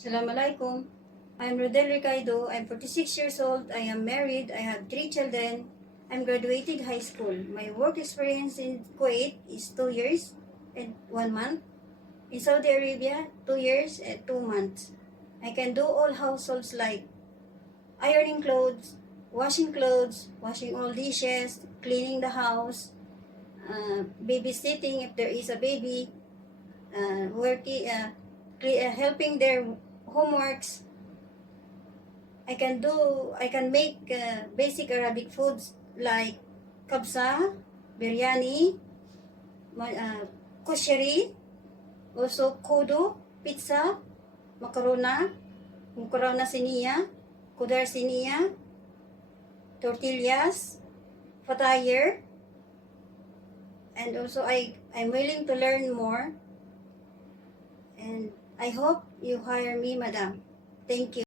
Assalamualaikum. I'm Rodel Ricardo. I'm 46 years old. I am married. I have 3 children. I'm graduated high school. My work experience in Kuwait is 2 years and 1 month. In Saudi Arabia, 2 years and 2 months. I can do all households like ironing clothes, washing all dishes, cleaning the house, babysitting if there is a baby, helping their homeworks. I can make basic Arabic foods like kabsa, biryani, kushari, also kodo, pizza, macarona siniya, kudar siniya, tortillas, fatayr, and also I'm willing to learn more, and I hope you hire me, madam. Thank you.